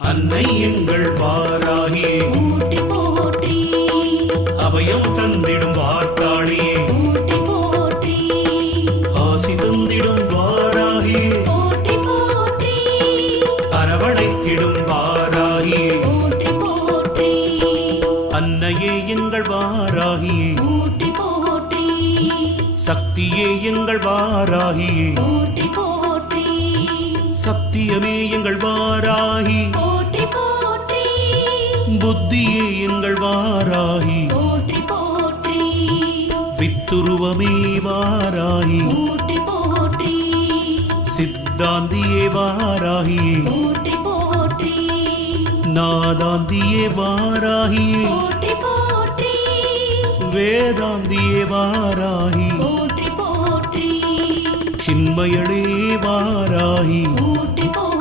அன்னை எங்கள் வாராகியே போற்றி போற்றி அபயம் தந்திடும் வார்த்தாளியே போற்றி போற்றி ஆசி தந்திடும் வாராகியே போற்றி போற்றி அரவணைத்திடும் வாராகியே போற்றி போற்றி அன்னையே எங்கள் வாராகியே போற்றி போற்றி சக்தியே எங்கள் வாராகியே போற்றி போற்றி சத்தியமே எங்கள் வாராகி போற்றி போற்றி புத்தியே எங்கள் வாராகி போற்றி போற்றி வித்துருவமே வாராகி போற்றி போற்றி சித்தாந்தியே வாராகி போற்றி போற்றி நாதாந்தியே வாராகி போற்றி போற்றி வேதாந்தியே வாராகி போற்றி போற்றி சின்மயளே வாராகி போற்றி போற்றி